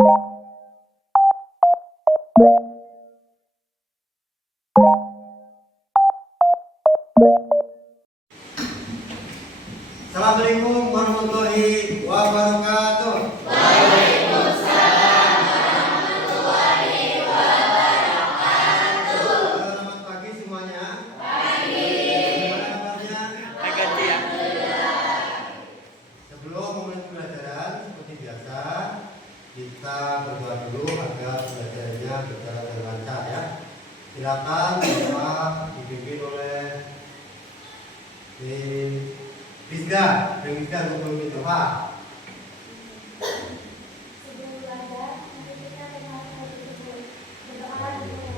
Assalamualaikum warahmatullahi wabarakatuh. Waalaikumsalam warahmatullahi wabarakatuh. Selamat pagi semuanya. Pagi. Gimana kabarnya? Ganti ya. Sebelum memulai pembelajaran seperti biasa, kita berdoa dulu agar pembelajarannya berjalan dengan lancar ya. Silakan doa dipimpin oleh Rizda untuk memimpin doa. Sebelum belajar, mari kita dengarkan berdoa dulu.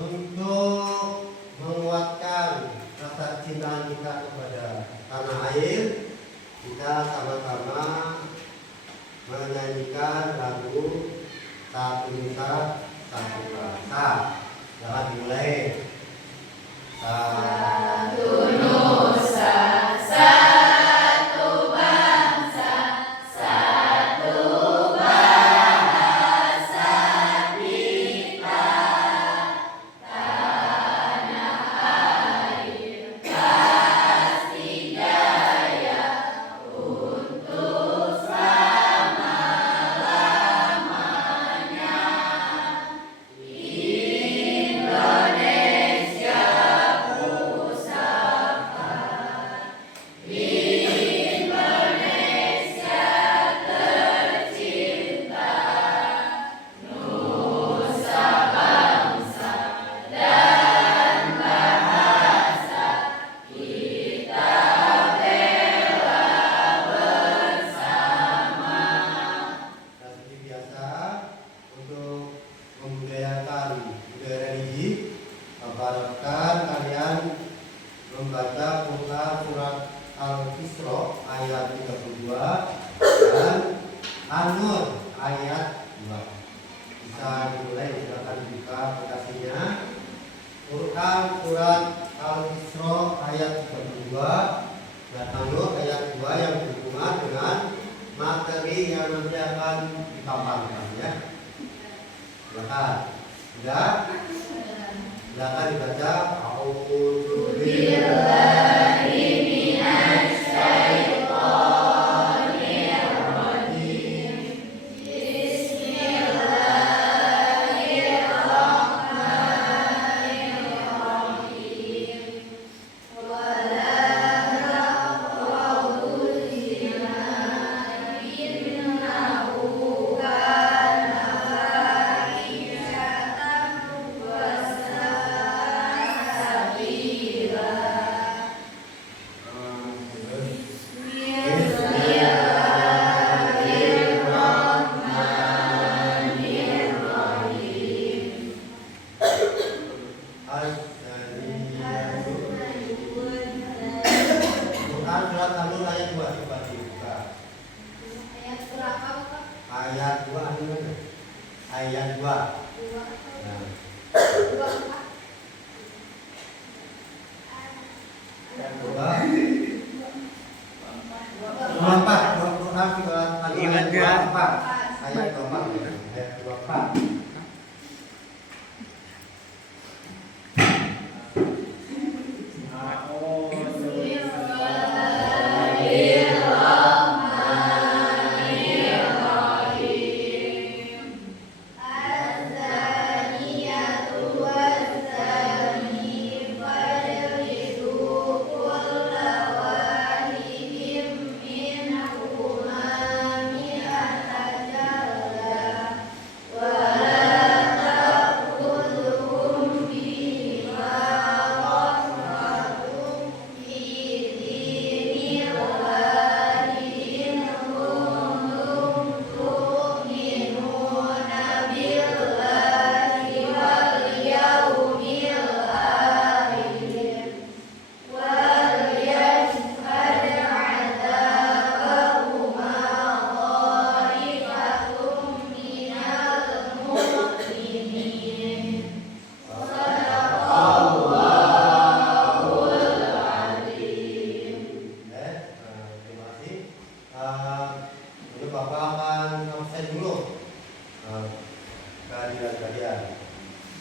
Untuk menguatkan rasa cinta kita kepada tanah air, kita sama-sama menyanyikan lagu Satu Nusa Satu Bangsa. Silakan dimulai. Satu nusa, satu bangsa, satu bahasa kita. Tanah air pasti jaya untuk selama-lamanya. Indonesia pusaka, Indonesia tercinta, nusa bangsa dan bahasa kita bela bersama. Seperti biasa, untuk membudayakan budaya religi, mengharapkan kalian membaca Quran surat Al-Isra ayat 32 dan An-Nur ayat 2. Bisa dimulai, silakan dibuka aplikasinya. Quran surat Al-Isra ayat 32 dan An-Nur ayat 2 yang berhubungan dengan materi yang nanti akan dipaparkan ya. Silakan. Sudah? Silakan dibaca. A'udzu Billahi minasyaitonir rajim. Bismillahirrahmanirrahim. Wala taqrabuz zina innahu kana fahisyatan wa sa'a sabila. Bismillahirrahmanirrahim. Quran surat An-Nur ayat 2 coba dibuka. Ayat berapa, Pak? Ayat 2 An-Nur. Ayat 2. Dua. Nah, Dua, Pak. coba. 24 Quran surat An-Nur ayat 24. Ayat 24. Ayat 24. Bismillahirrahmanirrahim. Bapak akan absen dulu kehadiran kalian.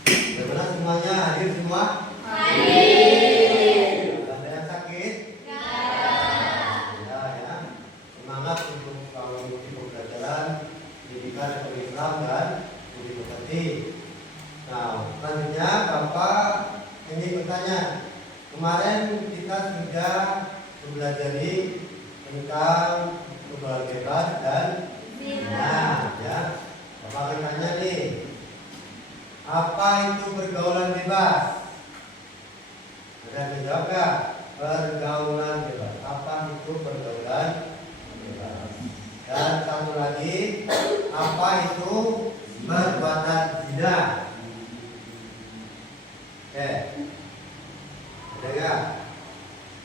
Bagaimana semuanya, hadir semua? Hadir. Ada yang sakit? Ya. Semangat untuk kalau mengikuti pembelajaran pendidikan ekonomi Islam dan budi pekerti. Nah, selanjutnya Bapak ingin bertanya. Kemarin kita sudah mempelajari tentang pergaulan bebas dan zina, ya. Bapak akan tanya nih, apa itu pergaulan bebas? Ada yang jawab nggak? Pergaulan bebas. Apa itu pergaulan bebas? Dan satu lagi, apa itu perbuatan zina? Oke, ada nggak?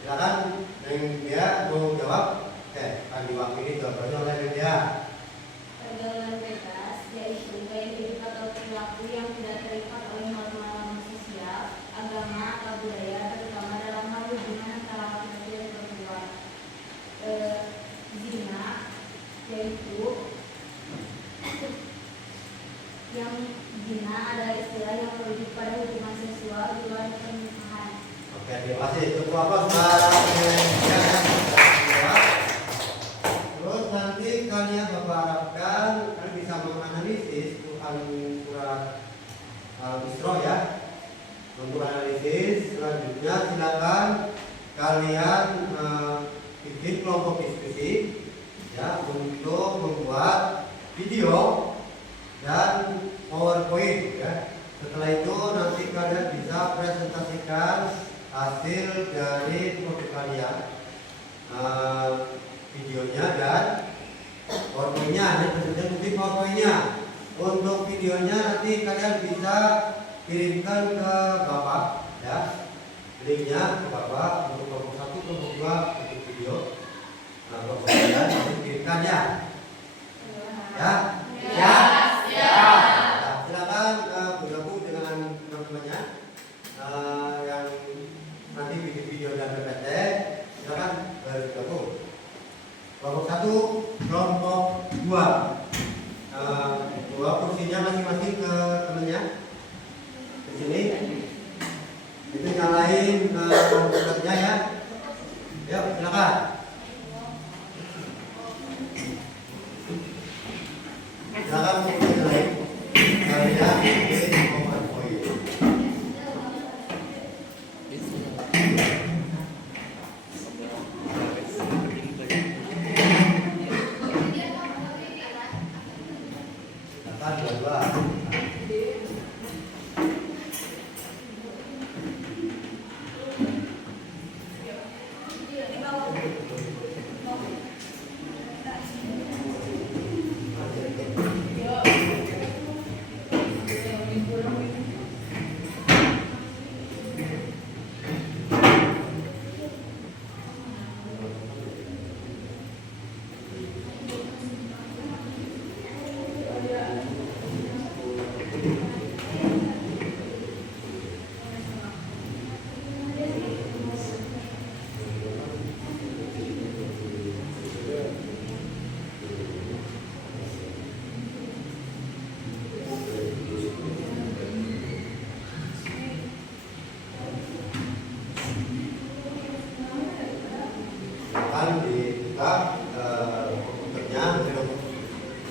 Silakan yang dia mau jawab. Oke, akan diwakili jawabannya oleh dia. Pergaulan bebas yaitu gaya hidup atau perilaku yang tidak terikat oleh norma sosial, agama, atau budaya, terutama dalam hal hubungan antara laki-laki dan perempuan. Zina yaitu yang zina adalah istilah yang merujuk pada hubungan seksual di luar pernikahan. Oke, terima kasih. Tepuk aplaus ya. Terus nanti kalian Bapak harapkan kalian bisa menganalisis Quran surat Al-Isra ya. Untuk analisis selanjutnya silakan kalian bikin kelompok diskusi ya untuk membuat video dan PowerPoint ya. Setelah itu nanti kalian bisa presentasikan hasil dari foto kalian, videonya dan PowerPoint-nya. Ini presentasi bukti PowerPoint-nya. Untuk videonya nanti kalian bisa kirimkan ke Bapak ya. Linknya ke Bapak untuk kelompok 1, kelompok 2 untuk video. Nah, kelompok kalian harus kirimkan ya. Ya. Ya. Nah, silakan bergabung dengan teman-temannya yang nanti bikin video dan PPT. Silakan bergabung. Kelompok 1, kelompok 2. Dua kursinya masing-masing ke temennya. Di sini. Itu nyalain komputernya ya. Yuk, silakan. Silakan mulai. Kalian bikin PowerPoint. Silakan dua-dua. Silakan dibuka komputernya untuk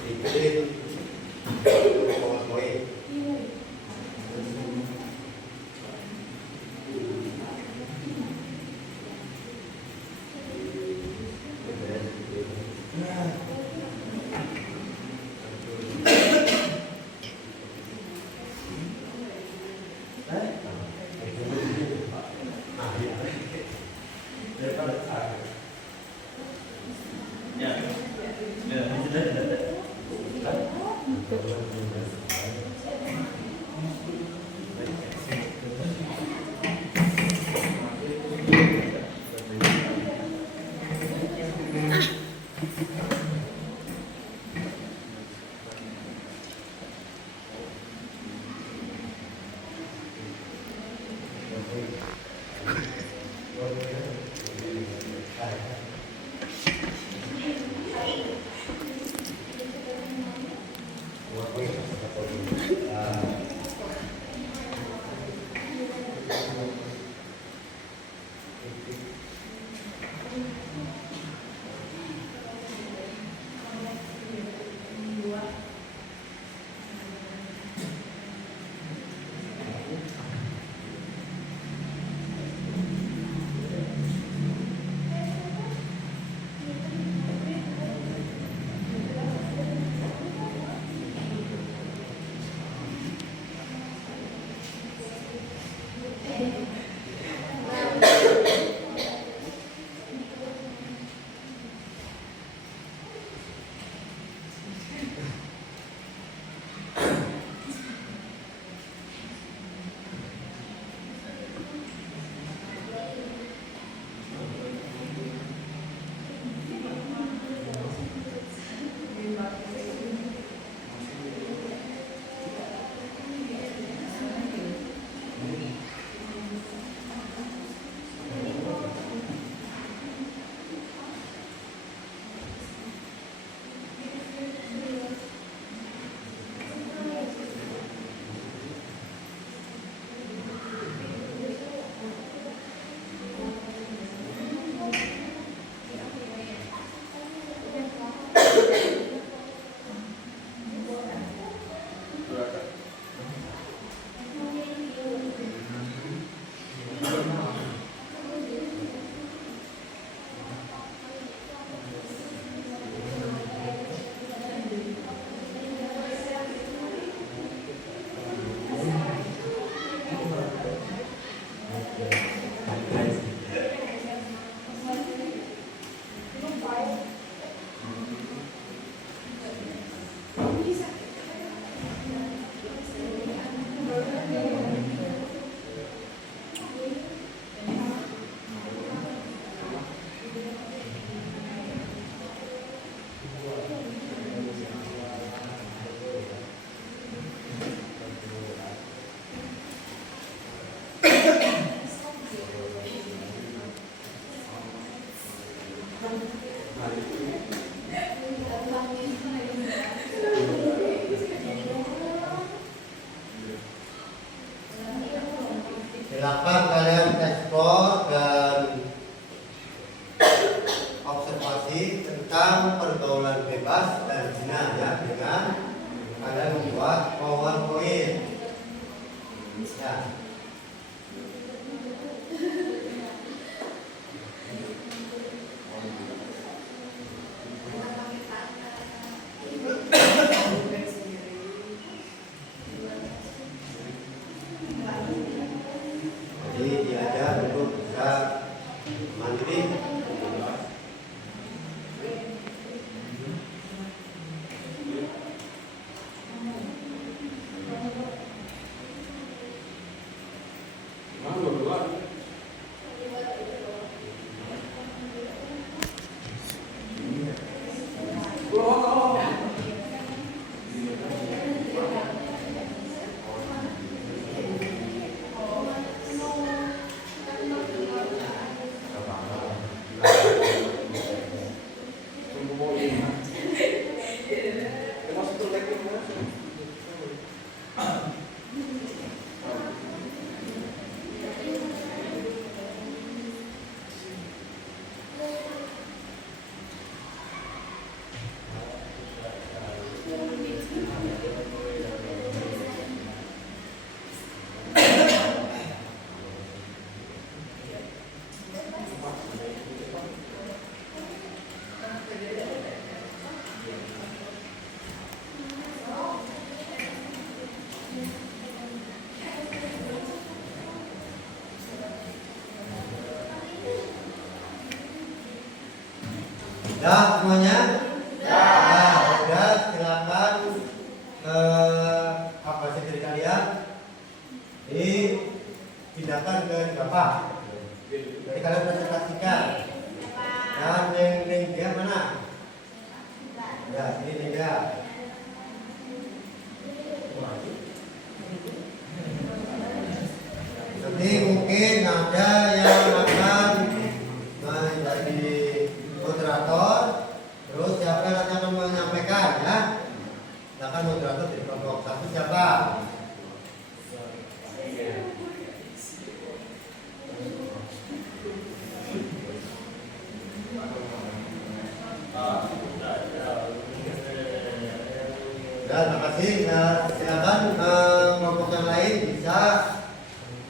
dikirim PowerPoint. Ya, ya, luas dan zina ya, dengan kalian membuat PowerPoint. Ya. Jadi diajar untuk bisa mandiri. Sudah semuanya? Ya. Sudah, silakan apa sih dari kalian dipindahkan ke Bapak. Jadi kalian presentasikan. Dan yang dia mana? Ya, ini dia. Nanti mungkin ada yang akan menjadi moderator, terus siapa yang akan menyampaikan ya? Silakan moderator di kelompok satu siapa? Ya, terima kasih. Silakan kelompok yang lain bisa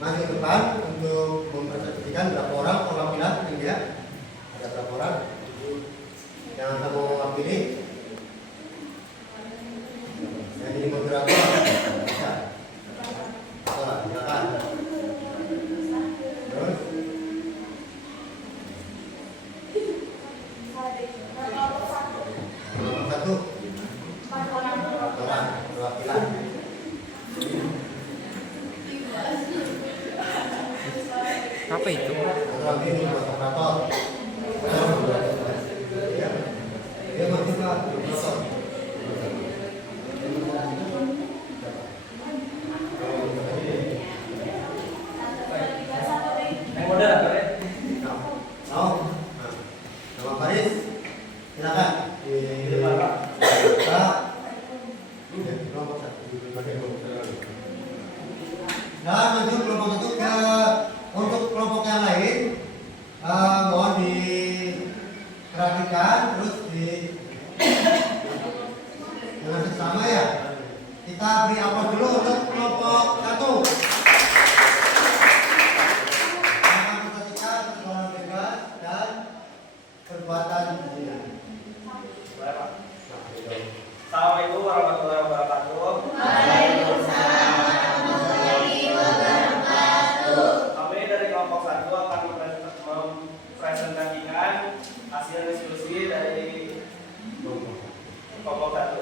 maju ke depan untuk mempresentasikan berapa orang perwakilan ini ya. Ada berapa orang yang akan mewakili? Yang jadi moderator bisa. Silakan. Terus kelompok satu orang perwakilan. Apa itu? Orang ini moderator. Ya. Dia masih Pak moderator. Nama Faris, silakan. Nah, maju kelompok itu ke untuk kelompok yang lain, mohon diperhatikan terus dengan sesama ya. Kita beri aplaus dulu untuk kelompok satu. Perhatikan pergaulan bebas dan perbuatan zina. Assalamualaikum warahmatullahi wabarakatuh. Waalaikumsalam warahmatullahi wabarakatuh. Kami dari kelompok 1 akan mempresentasikan hasil diskusi dari kelompok 1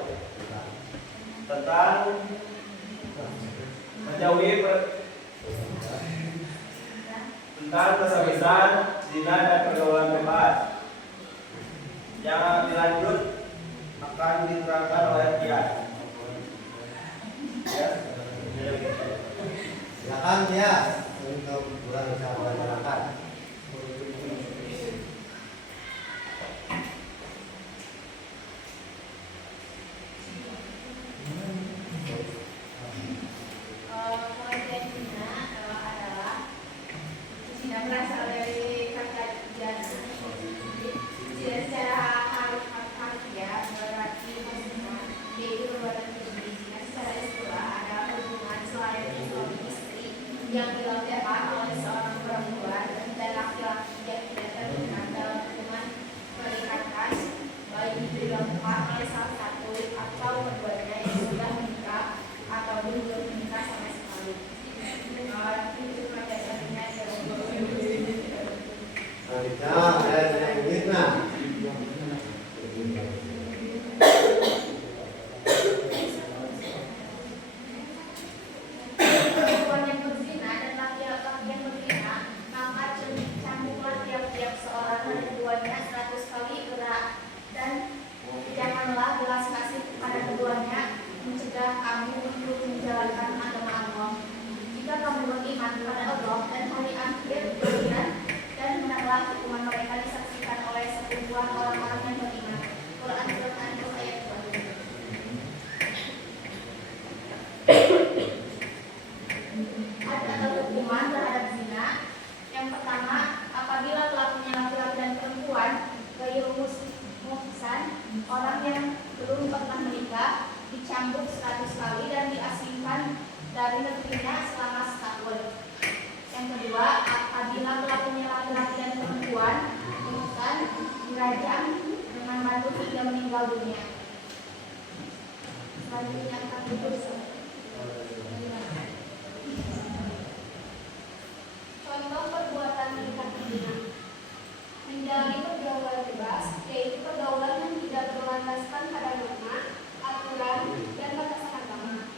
tentang menjauhi tentang kesepisan, zina dan pergaulan bebas. Yang dilanjut akan diterangkan oleh Tias. Ya. Silakan ya untuk bulan bisa masyarakat. Pengertian zina adalah zina berasal dari kata jana. Zina secara harfiah berarti yang dilakukan oleh seorang perempuan dan laki-laki yang tidak terlibat dalam hubungan perikatan, baik itu dilakukan oleh salah satu atau keduanya yang sudah menikah ataupun belum menikah sama sekali. Itu materi-materinya perempuan yang berzina dan laki-laki yang berzina, maka cambuklah tiap-tiap seorang dari keduanya 100 kali berat, dan janganlah belas kasih kepada keduanya mencegah kamu untuk menjalankan agama Allah. Jika kamu beriman kepada Allah dan hari akhir beriman, dan hendaklah hukuman mereka disaksikan oleh sekumpulan orang-orang yang beriman. Quran ayat 2. Ada hukuman terhadap zina. Yang pertama, apabila pelakunya laki-laki dan perempuan, ghairul muhsan, orang yang belum pernah menikah, dicambuk 100 kali dan diasingkan dari negerinya selama setahun. Yang kedua, apabila pelakunya laki-laki dan perempuan, muhsan, dirajam dengan batu hingga meninggal dunia. Selanjutnya akan didosa. Contoh perbuatan mengikat zina. Menjalani pergaulan bebas, yaitu pergaulan yang tidak berlandaskan pada norma, aturan, dan batasan agama.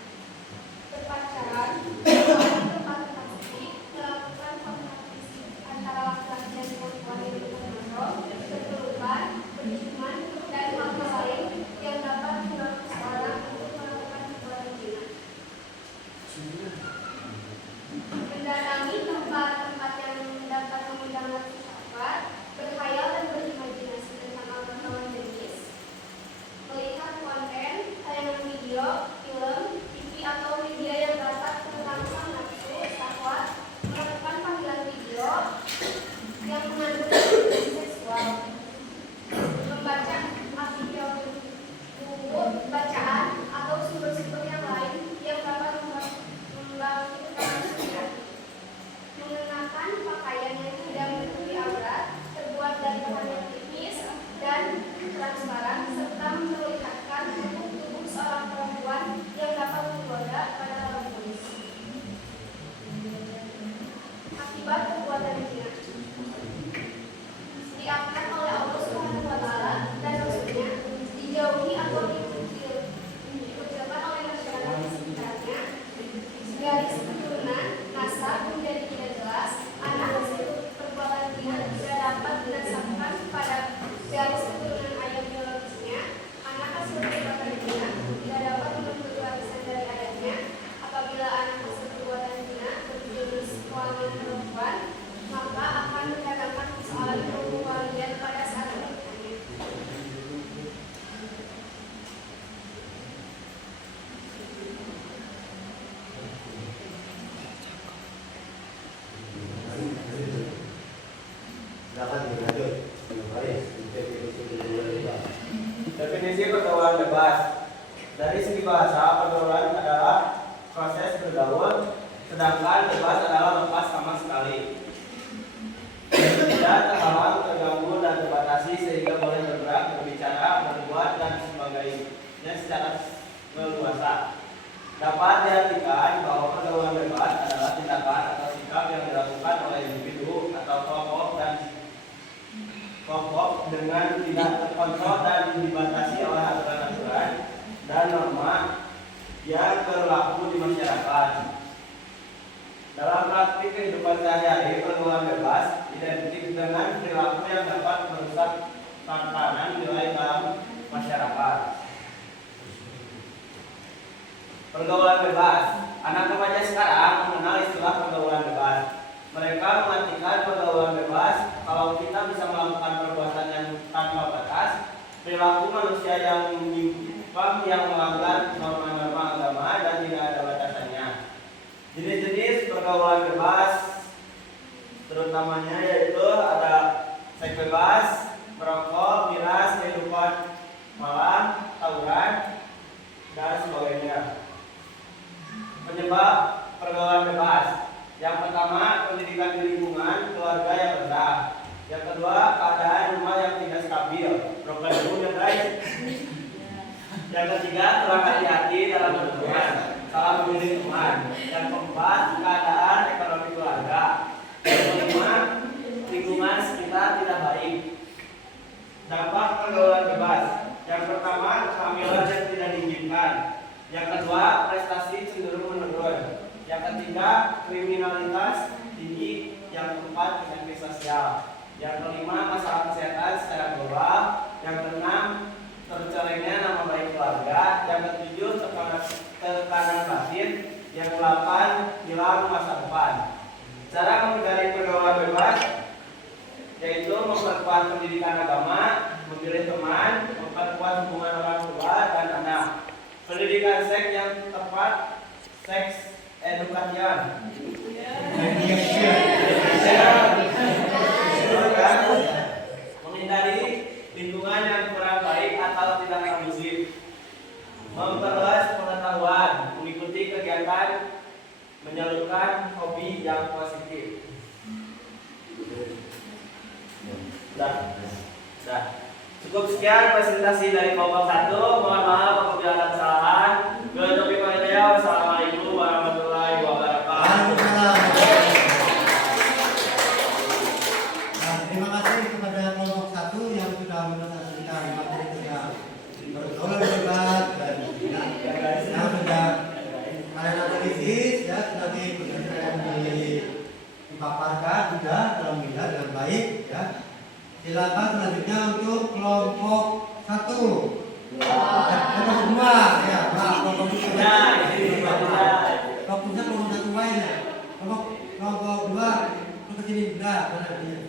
Berpacaran, tempat fisik, melakukan kontak fisik antara laki-laki dan perempuan yang berkondom, berpelukan, berciuman, dan hal-hal lain yang dapat mendorong seseorang untuk melakukan perbuatan zina. Mendatangi tempat-tempat yang dapat mengundang nafsu syahwat, berkhayal dan berimajinasi tentang lawan jenis, melihat konten, tayangan video, film, TV atau media yang dapat merangsang nafsu syahwat, melakukan panggilan video yang mengandung kekerasan seksual, membaca artikel buku bacaan atau sumber-sumber yang lain yang dapat membangkitkan nafsu, mengenakan pakaian yang tidak menutupi aurat, terbuat dari bahan yang tipis dan transparan, serta memperlihatkan tubuh seorang perempuan yang dapat menggoda pada lawan jenis. Akibat perbuatan zina diangkat oleh Allah Subhanahu wa Ta'ala dan Rasulnya, dijauhi atau dikucilkan oleh masyarakat di sekitarnya, garis keturunan nasab menjadi tidak jelas, anak hasil perbuatan zina tidak dapat didasarkan pada garis keturunan ayah biologisnya, anak hasil perbuatan zina tidak dapat menuntut warisan dari ayahnya. Apabila anak hasil perbuatan zina berjenis kelamin perempuan, maka akan mendatangkan persoalan hukum walian pada saat pernikahannya. Definisi pergaulan bebas. Dari segi bahasa, pergaulan adalah proses bergaul, sedangkan bebas adalah lepas sama sekali. Tidak terhalang, terganggu, dan terbatasi sehingga boleh bergerak, berbicara, berbuat, dan sebagainya secara leluasa. Dapat diartikan bahwa pergaulan bebas adalah tindakan atau sikap yang dilakukan oleh individu atau kelompok dengan tidak terkontrol dan dibatasi oleh aturan-aturan dan norma yang berlaku di masyarakat. Dalam praktik kehidupan sehari-hari, pergaulan bebas identik dengan perilaku yang dapat merusak tatanan nilai dalam masyarakat. Pergaulan bebas. Anak remaja sekarang mengenal istilah pergaulan bebas. Mereka mengartikan pergaulan bebas kalau kita bisa melakukan perbuatan yang tanpa batas, perilaku manusia yang menyimpang, yang melanggar norma-norma agama dan tidak ada batasannya. Jenis-jenis pergaulan bebas terutamanya yaitu ada seks bebas, merokok, miras, kehidupan malam, tawuran, dan sebagainya. Penyebab pergaulan bebas. Yang Yang ketiga, kurang hati-hati dalam berhubungan, salah memilih teman. Yang keempat, keadaan ekonomi keluarga. Yang kelima, lingkungan sekitar tidak baik. Dampak pergaulan bebas. Yang pertama, kehamilan yang tidak diinginkan. Yang kedua, prestasi cenderung menurun. Yang ketiga, kriminalitas tinggi. Yang keempat, penyakit sosial. Yang kelima, masalah kesehatan secara global. Yang keenam, tercorengnya nama baik keluarga. Yang ketujuh, tekanan batin. Yang kedelapan, hilang masa depan. Cara menghindari pergaulan bebas yaitu memperkuat pendidikan agama, memilih teman, memperkuat hubungan orang tua dan anak. Pendidikan seks yang tepat, seks education. Menghindari lingkungan yang kurang baik atau tidak kondusif. Memperluas pengetahuan, mengikuti kegiatan menyalurkan hobi yang positif. Dah. Cukup sekian presentasi dari kelompok 1. Mohon maaf apabila ada kesalahan. Wassalamualaikum warahmatullahi wabarakatuh. Nah, terima kasih kepada kelompok 1 yang sudah mempresentasikan materi tentang pergaulan bebas dan yang sudah kalian analisis ya, sudah dipaparkan sudah dalam media dengan baik ya. Silakan selanjutnya untuk kelompok 1. Kelompok 2 ya, kelompok 2. Fokusnya kelompok 1 lainnya. Kelompok 2 ke sini sudah mana dia?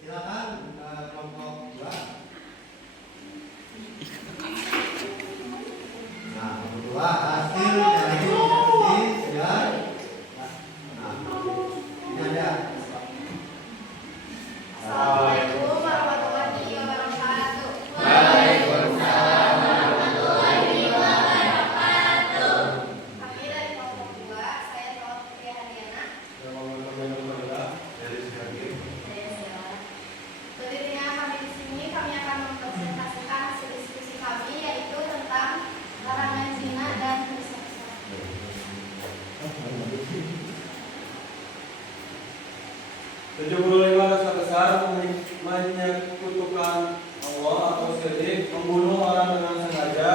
Silakan kelompok 2. Nah, kelompok 2 hasil dari analisis ya. Assalamualaikum warahmatullahi wabarakatuh. Waalaikumsalam warahmatullahi wabarakatuh. Kami dari kelompok 2, saya Tuan Putri Hadiana. Selanjutnya kami di sini akan mempresentasikan hasil diskusi kami yaitu tentang larangan zina dan seks. 75 dosa besar menyekutukan Allah atau syirik, membunuh orang dengan sengaja,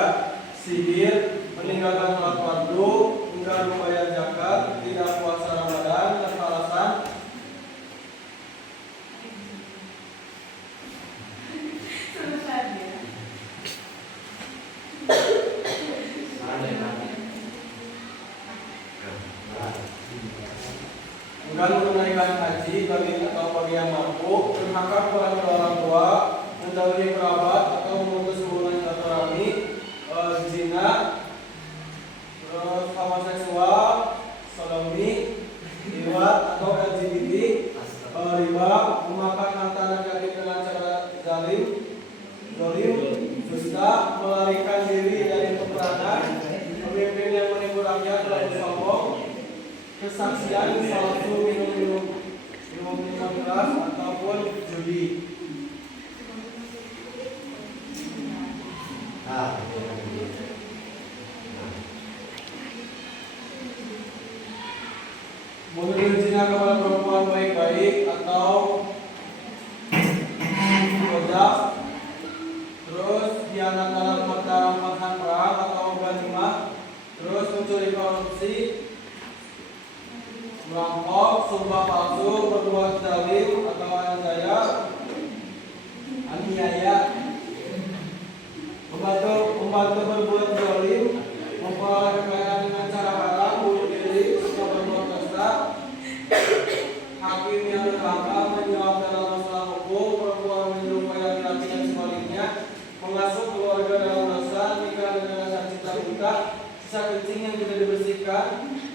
sihir, meninggalkan sholat fardu, enggan membayar zakat, tidak puasa Ramadan, tanpa alasan, enggan menunaikan haji bagi yang mampu, durhaka kepada orang tua, mendahului kerabat atau memutus hubungan silaturahmi, zina, terus homoseksual, sodomi, liwat atau LGBT, riba, memakan harta negatif dengan cara zalim, dusta, melarikan diri dari peperangan, pemimpin yang menipu rakyat lalu sombong, kesaksian palsu, minum minuman keras ataupun judi. Menuduh zina kepada perempuan baik-baik atau gojak, terus khianat dalam merampas perang atau ghanimah, terus mencuri korupsi, merampok, sumpah palsu, berbuat zalim atau aniaya, membantu berbuat zalim, memperoleh kekayaan dengan cara haram, bunuh diri, serta berbuat dusta, hakim yang durhaka, menjawab dalam masalah hukum, perempuan menyerupai laki-laki dan sebaliknya, mengasuh keluarga dalam dosa, nikah dengan rasa cinta buta, sisa kencing yang tidak dibersihkan,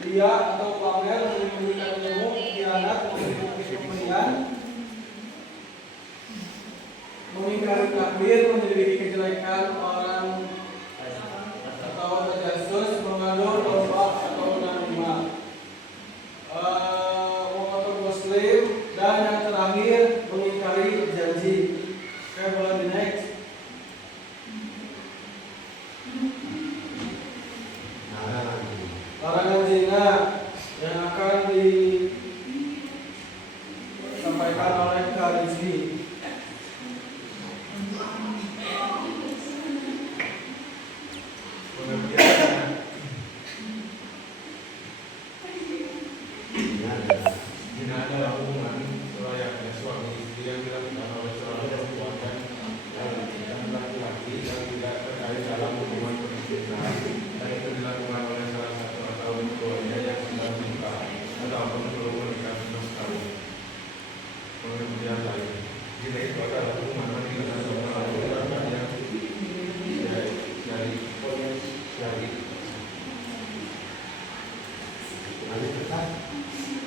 ria atau pamer, menyembunyikan ilmu, khianat, pemberian, mengingkari takdir, menyelidiki kejelekan orang atau terjasus, mengandung domba atau menanimah, mengotor muslim, dan yang terakhir mengingkari Baiklah Rizky. Pengertiannya zina adalah hubungan selayaknya suami istri yang dilakukan oleh seorang perempuan dan laki-laki yang tidak terkait dalam hubungan pernikahan dan itu dilakukan oleh salah satu atau keduanya yang sedang menikah ataupun belum menikah sama sekali. Pengertian lain, zina itu adalah hubungan pernikahan seorang laki-laki yang dari Nanti kita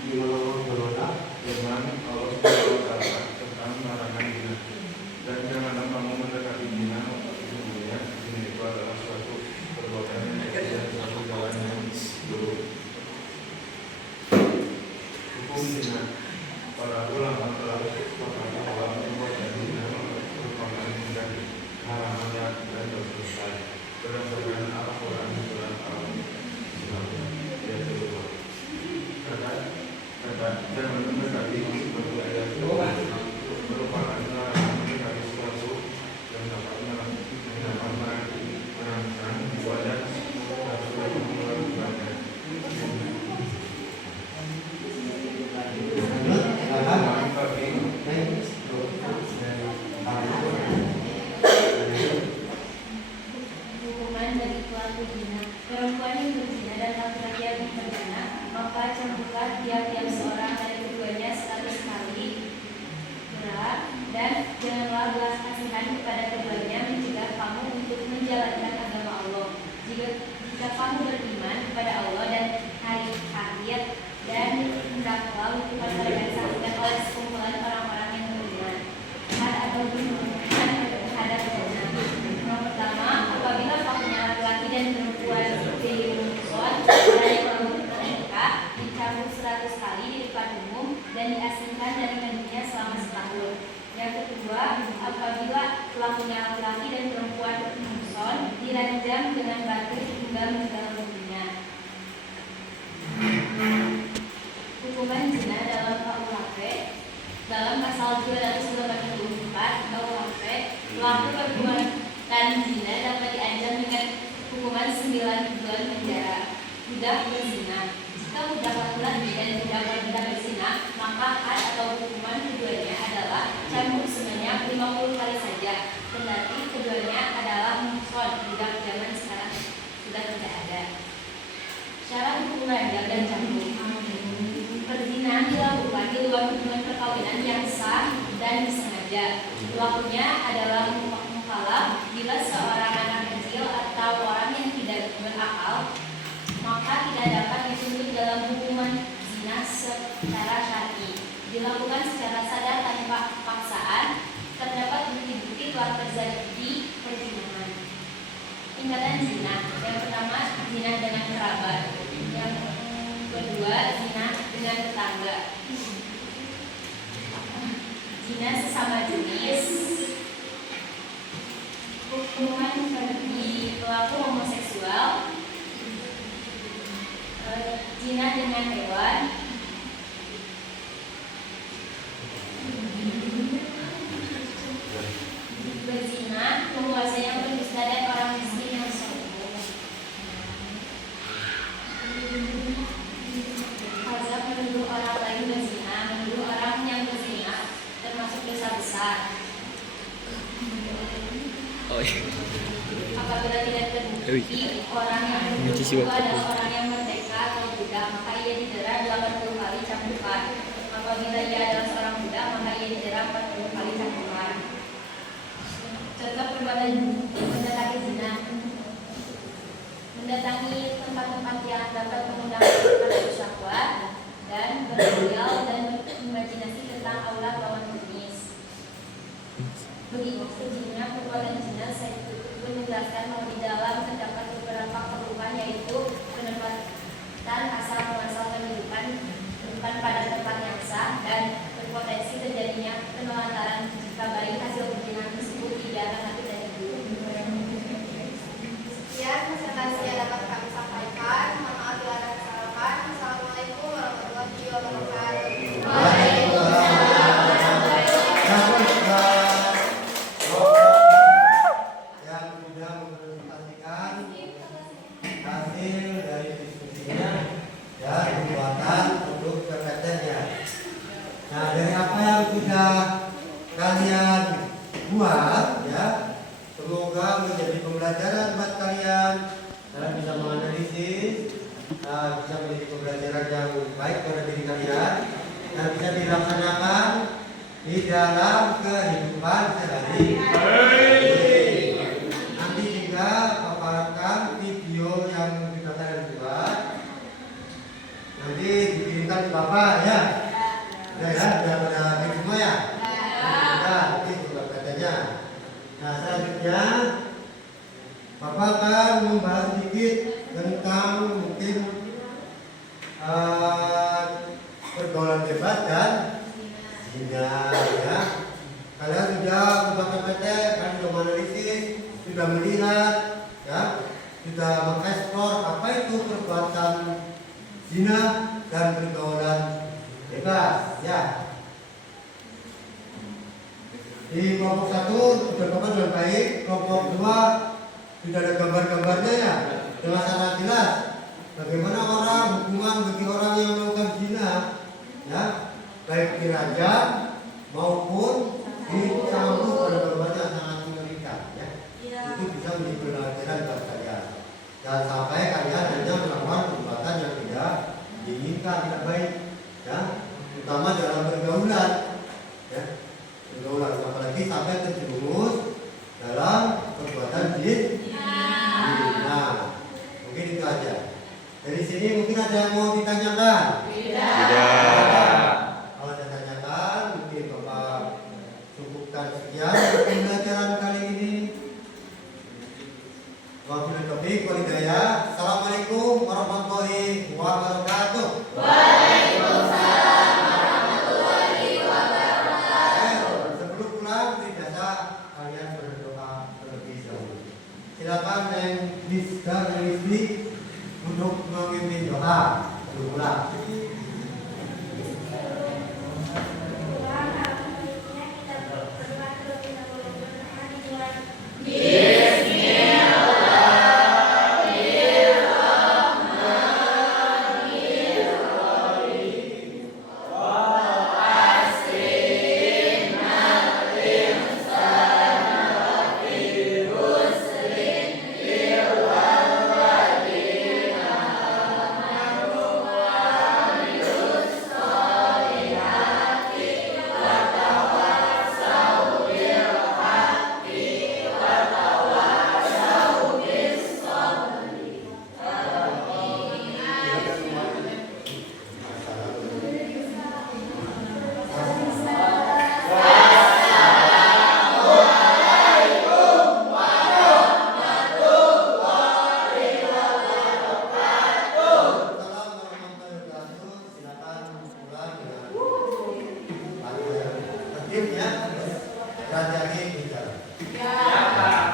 gimana firman Allah Subhanahu wa Ta'ala tentang larangan zina. Dan janganlah kamu mendekati zina, sesungguhnya zina itu adalah suatu perbuatan yang suatu jalan yang buruk. Hukum zina. Para ulama telah sepakat bahwa perbuatan zina merupakan tindak haram dan dosa berdasarkan Al-Quran surat Al-Islam ayat 2. Kata jangan mendekati seperti ayat 2 merupakan larangan mendekati sesuatu yang dapat merangsang jiwa dan sesuatu yang melakukannya. Silakan bagi Hukuman bagi pelaku zina. Perempuan yang berzina dan laki-laki yang berzina, maka cambukan tiap-tiap seorang dari keduanya sekali-sekali berat, dan janganlah belas kasihan kepada keduanya mencegah kamu untuk menjalankan agama Allah. Jika kamu beriman kepada Allah dan hari akhir, dan hendaklah hukuman mereka disaksikan oleh sekumpulan orang-orang yang beriman. Had atau bukan terhadap zina. Yang pertama, apabila pelakunya laki-laki dan perempuan diumumkan dari menikah, dicambuk 100 kali di depan umum dan diasingkan dari negerinya selama setahun. Yang kedua, apabila pelakunya laki-laki dan perempuan muhson, dirajam dengan batu hingga meninggal dunia. Hukuman zina dalam KUHP. Dalam pasal 284 KUHP, pelaku perbuatan zina dapat diancam dengan hukuman 9 bulan penjara. Budak berzina. Jika budak laki-laki dan budak wanita berzina, maka had atau hukuman keduanya adalah cambuk sebanyak 50 kali saja. Kendati keduanya adalah muhson, budak zaman sekarang sudah tidak ada. Syarat hukum rajam dan cambuk. Perzinahan dilakukan di luar hubungan perkawinan yang sah dan disengaja. Pelakunya adalah mukallaf. Bila seorang anak kecil atau orang yang tidak berakal, maka tidak dapat dituntut dalam hukuman zina secara syar'i. Dilakukan secara sadar tanpa paksaan, terdapat bukti-bukti telah terjadi perzinahan. Tingkatan zina. Yang pertama, zina dengan kerabat. Yang kedua, zina dengan tetangga. Zina sesama jenis. Hukuman bagi pelaku homoseksual. Zina dengan hewan. Berzina, menguasai yang berdusta dan orang miskin yang sombong. Hazab menuduh orang lain berzina, menuduh orang yang berzina termasuk dosa besar. Oh iya. Apabila tidak terbukti orang yang menuduh itu adalah orang yang merdeka atau budak, maka ia didera 80 kali cambukan. Apabila ia adalah seorang budak, maka ia didera 40 kali cambukan. Contoh perbuatan mendatangi zina. Mendatangi tempat-tempat yang dapat mengundang nafsu syahwat dan berkhayal dan berimajinasi tentang aurat lawan jenis. Begitu sejenisnya perbuatan zina, saya pun menjelaskan bahwa di dalam terdapat beberapa keluhan, yaitu penempatan asal muasal kehidupan pada tempat yang sah dan berpotensi terjadinya penelantaran jika bayi hasil perjalanan tersebut tidak akan laki dan ibu. Sekian presentasi yang dapat kami sampaikan. Mohon maaf bila ada kesalahan. Assalamualaikum warahmatullahi wabarakatuh. Waalaikumsalam. kalian buat ya, semoga menjadi pembelajaran buat kalian. Kalian bisa menganalisis, bisa menjadi pembelajaran yang baik pada diri kalian dan bisa dilaksanakan di dalam kehidupan sehari-hari. Nanti juga paparkan video yang kita kalian buat. Nanti dikirimkan ke Bapak ya. Udah ya, udah pada baik semua ya. Nah, nanti buka katanya. Nah, selanjutnya Bapak akan membahas sedikit tentang mungkin pergaulan bebas dan zina ya. Kalian sudah membaca PT, kalian sudah menganalisis, sudah melihat ya, sudah mengeksplor apa itu perbuatan zina dan pergaulan bebas ya. Di kelompok 1 sudah dengan baik, kelompok 2 sudah ada gambar-gambarnya ya, dengan sangat jelas bagaimana orang hukuman bagi orang yang melakukan zina ya, baik dirajam maupun dicambuk pada gambarnya sangat mengerikan ya. Itu bisa menjadi pelajaran buat kalian. Jangan sampai kalian hanya melakukan perbuatan yang tidak diinginkan, tidak baik ya, terutama dalam pergaulan ya, pergaulan apalagi sampai terjerumus dalam perbuatan zina. Mungkin itu aja. Dari sini mungkin ada yang mau ditanyakan? Tidak. Kalau ada tanyakan, mungkin Bapak cukupkan sekian pembelajaran kali ini. Wabillahi taufiq wal hidayah. Assalamualaikum warahmatullahi wabarakatuh. Waalaikumsalam warahmatullahi wabarakatuh. Sebelum pulang, biasa kalian berdoa terlebih dahulu. Silakan yang bisa untuk memimpin doa. Sebelum pulang.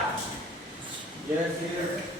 Yes, yes.